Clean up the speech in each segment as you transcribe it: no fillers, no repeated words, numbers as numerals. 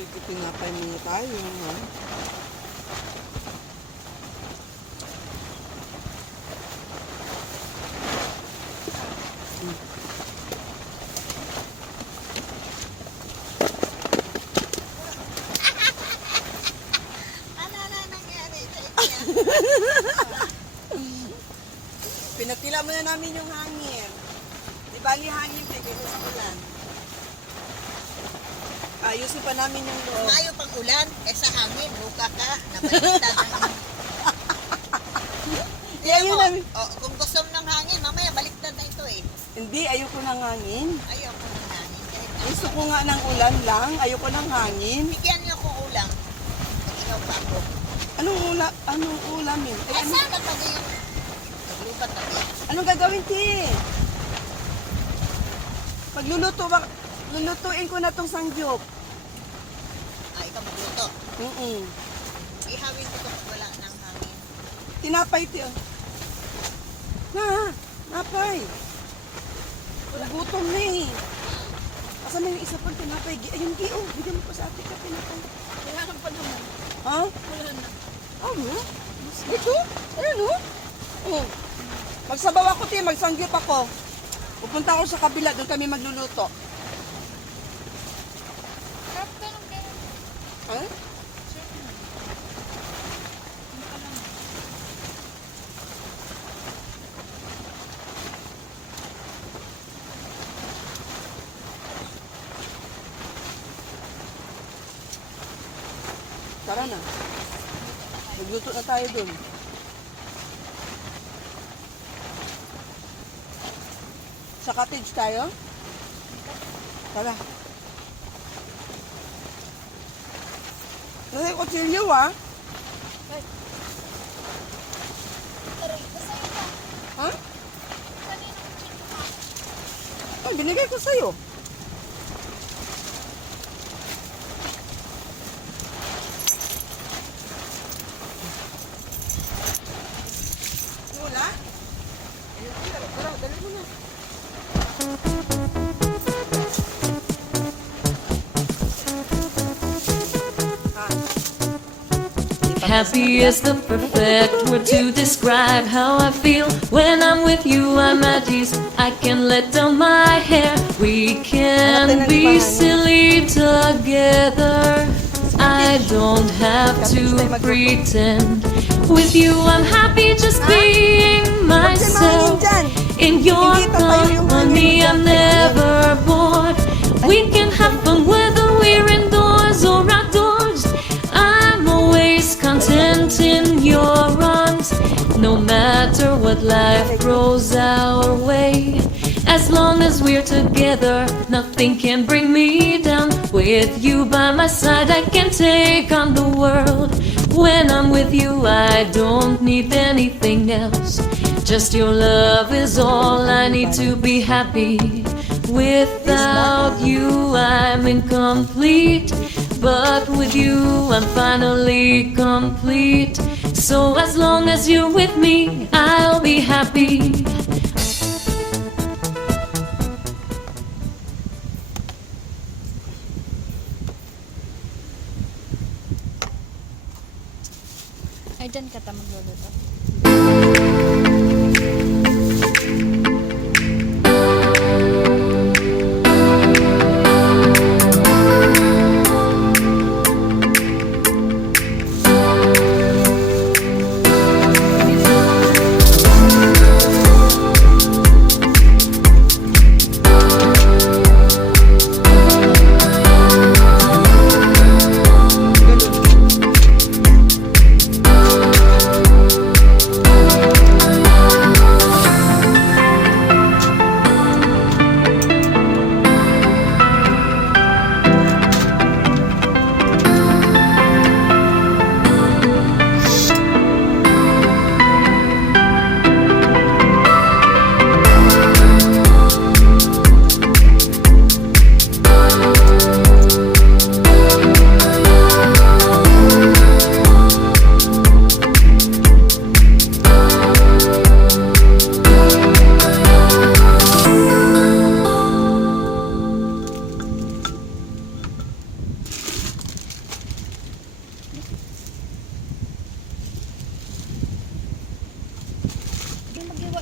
Sige, tinapay muna tayo. Ha? Ano na nangyari sa inyo? Pinatila muna namin yung hangin. Di bali hangin pa, kaya sa ulan. Ayusin pa namin yung loob. Mayo pag ulan, sa hangin, luka ka, nabaliktad ang... Kaya yun namin. Kung gusto mo ng hangin, mamaya baliktad na ito eh. Hindi, ayoko ng hangin. Ayaw ko ng hangin. Kahit Gusto ko nga ng ulan lang. Ayoko ng hangin. bigyan niyo kong ulam. Ikaw pa ako. Anong ulamin? Ay, sana pag yung... Naglubat na yan. Anong gagawin, Ti? Lulutuin ko na tong sangyup. Ikaw magluto. Ihawin ko ito pag wala ng hangin. Tinapay, Ti. Napay. Nagutom na eh. Asan na yung isa pang tinapay? Ayun, Gi, bigyan mo pa sa ate ka tinapay. Kailangan pa naman. Ha? Wala na. Ano? Ito? Ayun, Magsabaw ako, Ti. Magsangyup ako. Pupunta ako sa kabila. Doon kami magluluto. Ha? Tara na. Magluto na tayo dun. Sa cottage tayo? Tara. Nasa yung kutsilyo, ha? Ha? Ay, binigay ko sa'yo. Wala? Tara, dali mo na. Happy is the perfect word to describe how I feel. When I'm with you, I'm at ease. I can let down my hair. We can be silly together. I don't have to pretend. With you, I'm happy just being myself. In your company, I'm never bored. We can have fun whether we're indoors or outdoors. I'm always content in your arms, no matter what life throws our way. As long as we're together, nothing can bring me down. With you by my side, I can take on the world. When I'm with you, I don't need anything else. Just your love is all I need to be happy. Without you, I'm incomplete. But with you, I'm finally complete. So as long as you're with me, I'll be happy. Ay, dyan ka ta magluluto.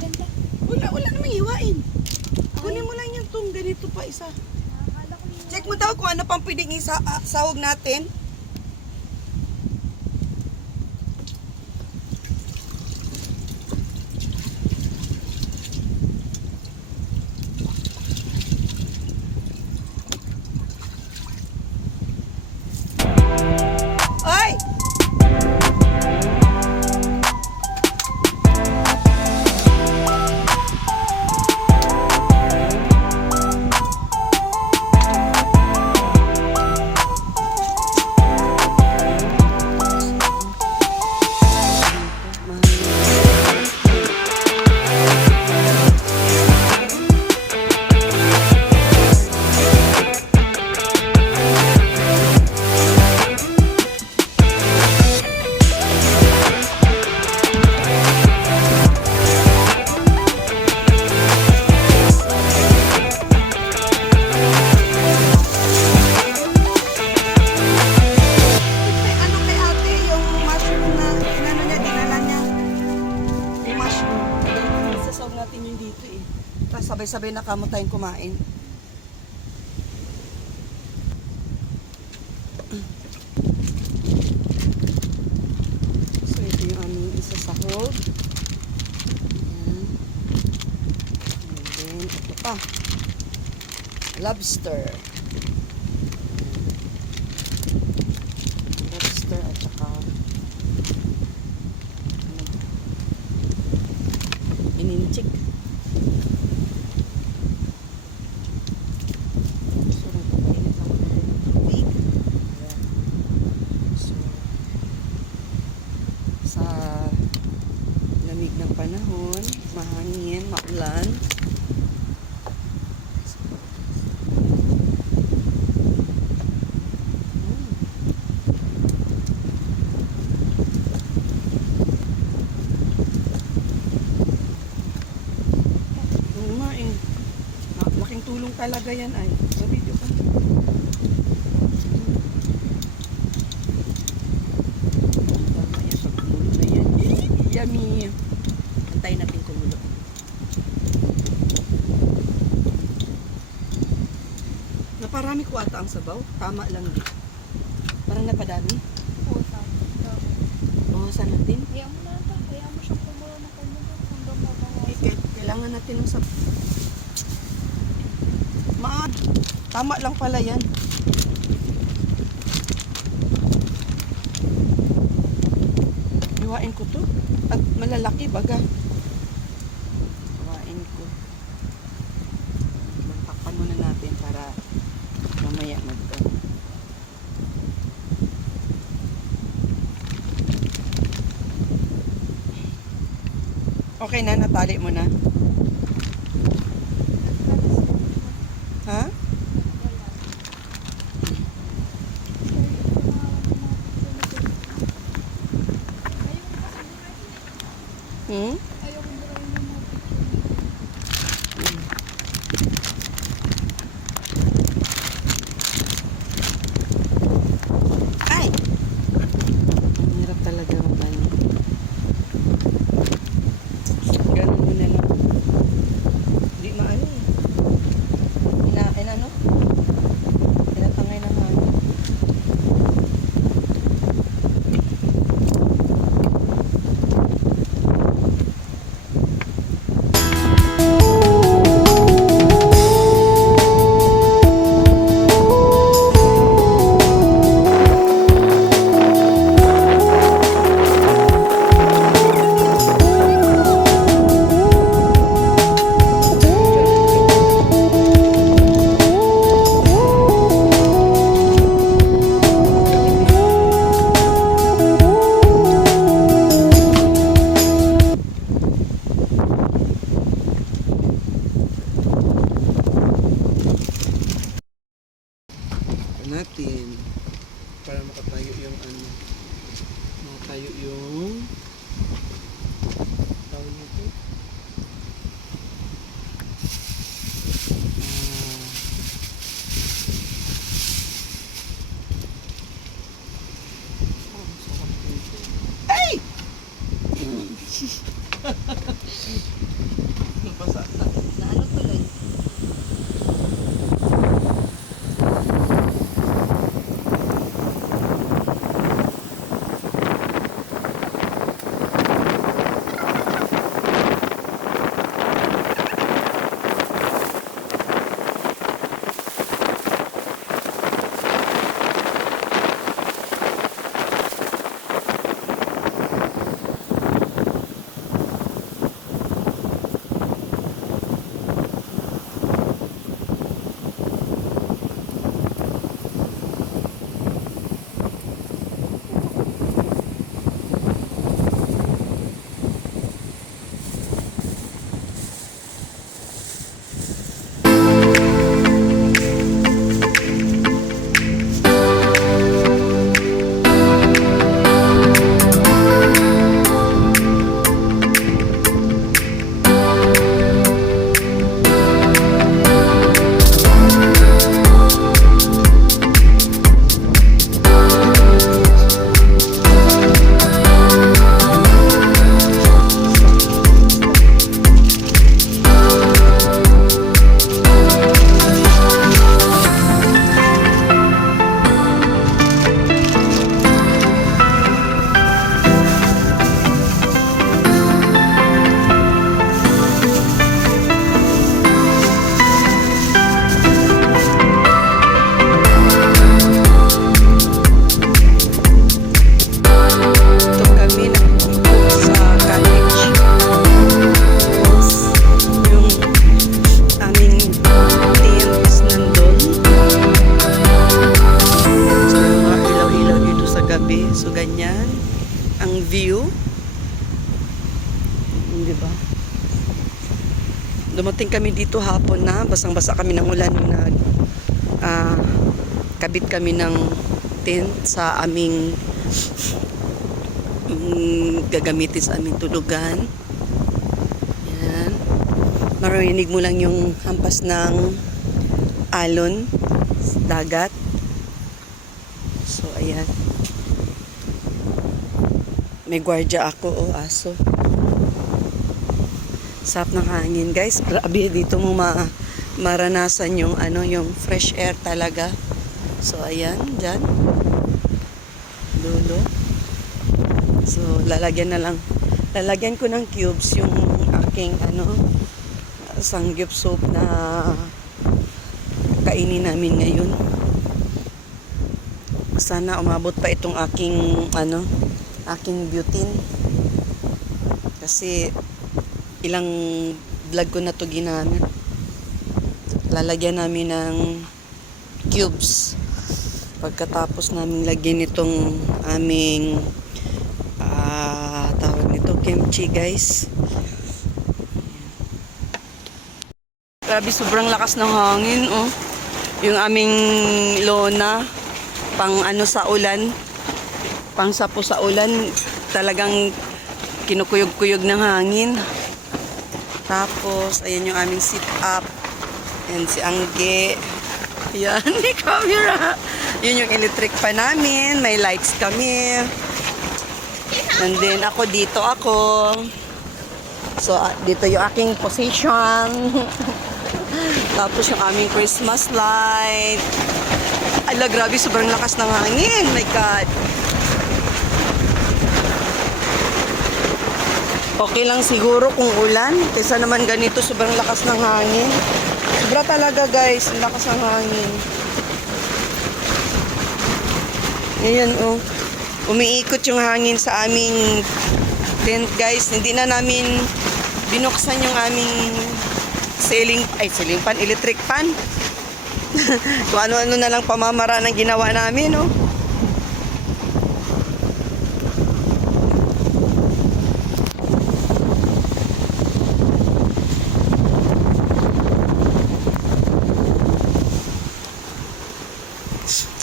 Benta. Wala namang hiwain. Kunin mo lang yung tong ganito pa isa. Akala ko yung... Check mo daw kung ano pang pwedeng sahog natin. Ay! May ano kay ate, yung mushroom na inano niya, dinala niya. Yung mushroom. Isasawag natin yung dito eh. Tapos sabay-sabay na kamo tayong kumain. So ito yung aming isasahog. Ayan. And then ito pa. Lobster. Lobster at saka ininchik. So, nagpapainit lang ako ng tubig. Ayan. So, sa lamig ng panahon, mahangin, maulan. Oo nga eh. Laking tulong talaga yan ay. Sa video ka. Tama yan. Pag kumulo na yan. Yummy. Antayin natin kumulo. Naparami ko ata ang sabaw. Tama lang din. Parang napadami. Puta. Bawasan natin. Kaya mo na ito. Kaya mo siyang kumulo na kumulo. Hanggang mabawas. Okay, kailangan natin ng sabaw. Tama lang pala yan. Iwain ko to. At malalaki baga. Iwain ko. Takpan muna natin para mamaya Okay na, natali mo na. Ha? Hmm? Ayaw ko drawing yung mga picture. Ay! Ang hirap talaga ano. Ganun mo na lang. Hindi maano eh. Ano? Tinatangay ng hangin. Natin para makatayo yung ano, makatayo yung tawag nito sarap nito. Ay! gabi. So, ganyan ang view. Di ba? Dumating kami dito hapon na. Basang-basa kami ng ulan nung kabit kami ng tent sa aming gagamitin sa aming tulugan. Yan. Marinig mo lang yung hampas ng alon sa dagat. So, ayan. May gwardiya ako, aso. Sarap ng hangin, guys. Grabe, dito mo maranasan yung yung fresh air talaga. So, ayan, dyan. Dulo. So, lalagyan ko ng cubes yung aking sangyup soup na kainin namin ngayon. Sana umabot pa itong aking butane. Kasi ilang vlog ko na to ginamit. Lalagyan namin ng cubes pagkatapos namin lagyan itong aming tawag nito kimchi, guys. Grabe, sobrang lakas ng hangin, oh. Yung aming lona pang sa ulan, pang sapo sa ulan, talagang kinukuyog-kuyog ng hangin. Tapos, ayan yung aming sit-up. Ayan si Angge. Ayan, may camera. Yun yung electric pa namin. May lights kami. And then, dito ako. So, dito yung aking position. Tapos, yung aming Christmas light. Ala, grabe, sobrang lakas ng hangin. My God. Okay lang siguro kung ulan. Kaysa naman ganito, sobrang lakas ng hangin. Sobra talaga, guys. Ang lakas ng hangin. Ayan, oh. Umiikot yung hangin sa aming tent, guys. Hindi na namin binuksan yung aming ceiling fan, electric fan. Kung ano-ano na lang pamamaraan ang ginawa namin, oh.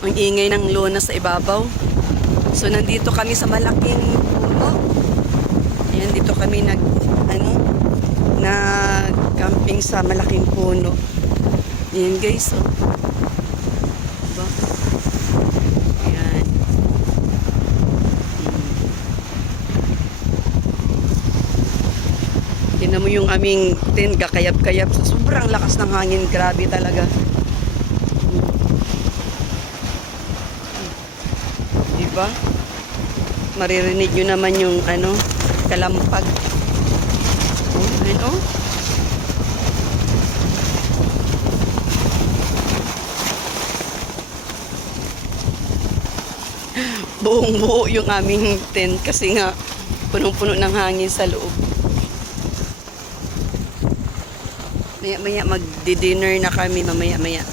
Ang ingay ng lona sa ibabaw. So, nandito kami sa malaking puno. Ayan, dito kami nag-camping sa malaking puno. Ayan, guys, oh. Diba? Ayan. Tingnan mo yung aming tent, kakayab-kayab. Sobrang lakas ng hangin. Grabe talaga. Diba? Maririnig nyo naman yung kalampag. Oh, ayun, oh. Buong-buo yung aming tent kasi nga punong-puno ng hangin sa loob. Maya-maya magdi-dinner na kami, mamaya-maya.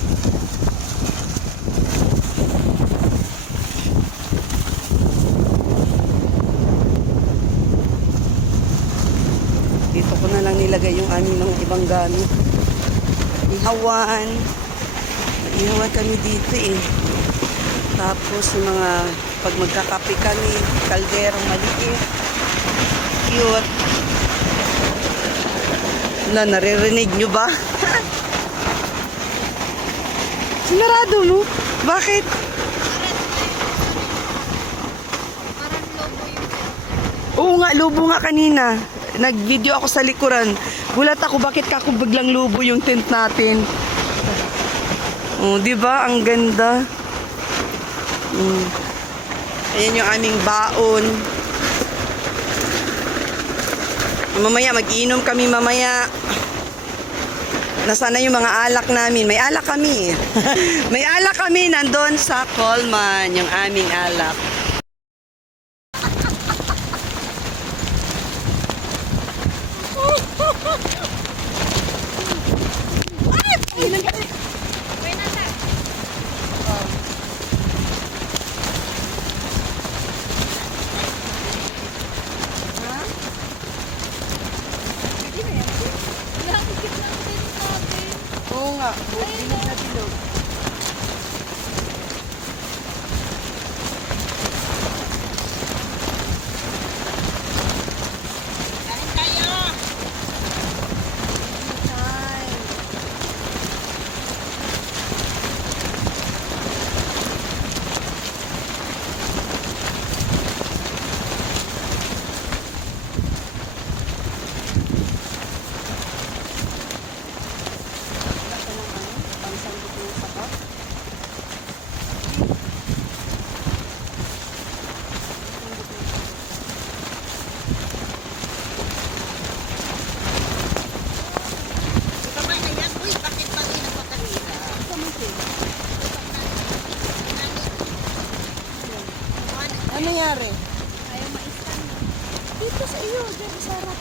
Dito ko na lang nilagay yung aming mga ibang gamit. Ihawan. Ihawan kami dito, eh. Tapos yung mga pag magkakape kami, kalderong maliit. Cute. Naririnig nyo ba? Sinarado mo? Bakit? Parang lobo yung Oo nga, lobo nga kanina. Nag-video ako sa likuran. Gulat ako, bakit kako biglang lobo yung tent natin? Oh, di ba? Ang ganda. Ayan yung aming baon. Mamaya, mag-iinom kami mamaya. Nasaan na yung mga alak namin? May alak kami. May alak kami nandun sa Coleman, yung aming alak. Ano nangyari? Ayaw ma-scan mo. Dito sa iyo, dyan sa harap.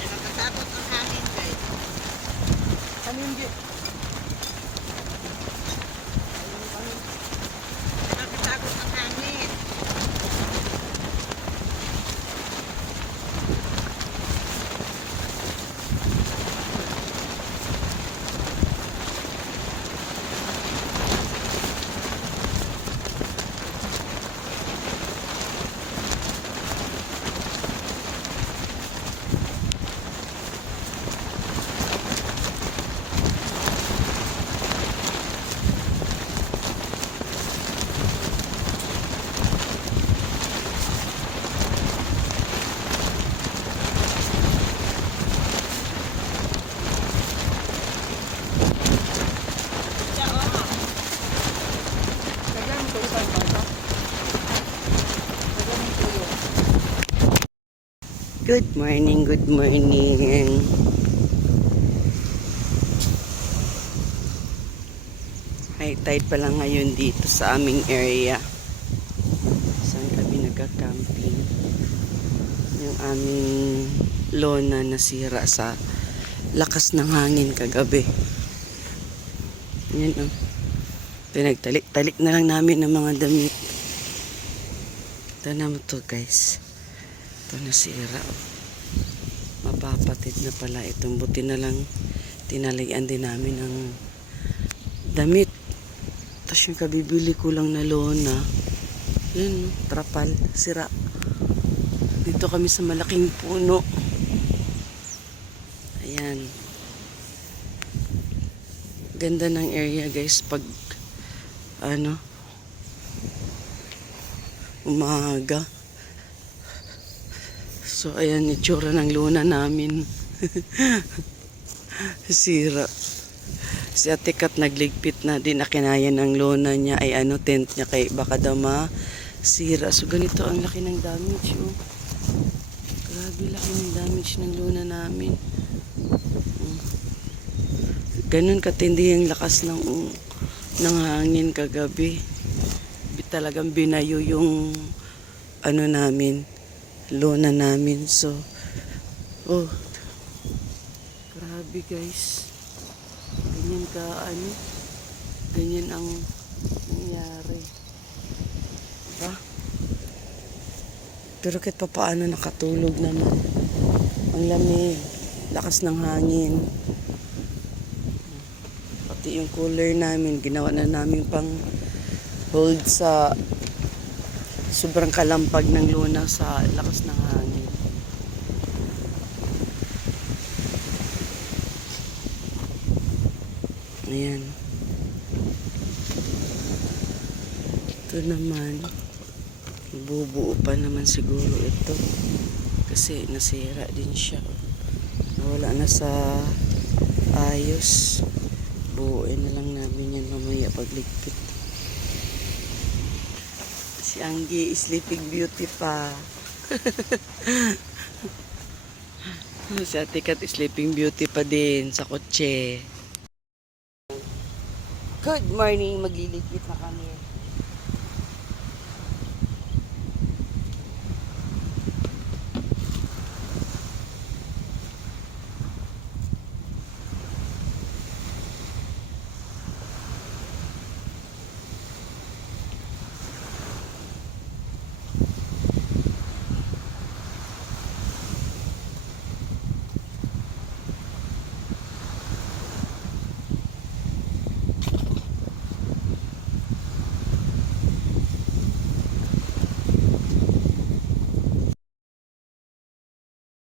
Nakakatakot ang hangin guys. Ano hindi? Nakakatakot ang hangin. Good morning, good morning. High tide pa lang ngayon dito sa aming area. Saan kami nagka-camping. Yung aming lona nasira sa lakas ng hangin kagabi. Yan oh. Pinagtalik-talik na lang namin ng mga damit. Ito naman to guys. Ito nasira. Mapapatid na pala itong buti na lang tinalian din namin ng damit. Tapos yung kabibili ko lang na lona. Yan, trapal, sira. Dito kami sa malaking puno. Ayan. Ganda ng area guys pag umaga. So, ayan, itsura ng luna namin. Sira. Si Ate Kat nagligpit na din na kinaya ng lona niya ay tent niya kay baka daw masira. So, ganito ang laki ng damage. Oh. Grabe laki ng damage ng luna namin. Ganun katindi yung lakas ng hangin kagabi. Talagang binayo yung ano namin, luna namin. So, grabe guys. Ganyan ang nangyari. Diba? Pero kahit pa paano nakatulog naman. Ang lamig, lakas ng hangin. Pati yung cooler namin, ginawa na namin pang hold sa sobrang kalampag ng luna sa lakas ng hangin. Ayan. Ito naman, bubuo pa naman siguro ito kasi nasira din siya. Nawala na sa ayos. Buuin na lang namin yan mamaya pagligpit. Si Anggi, Sleeping Beauty pa. Si Ate Kat, Sleeping Beauty pa din sa kotse. Good morning, magliligpit na kami.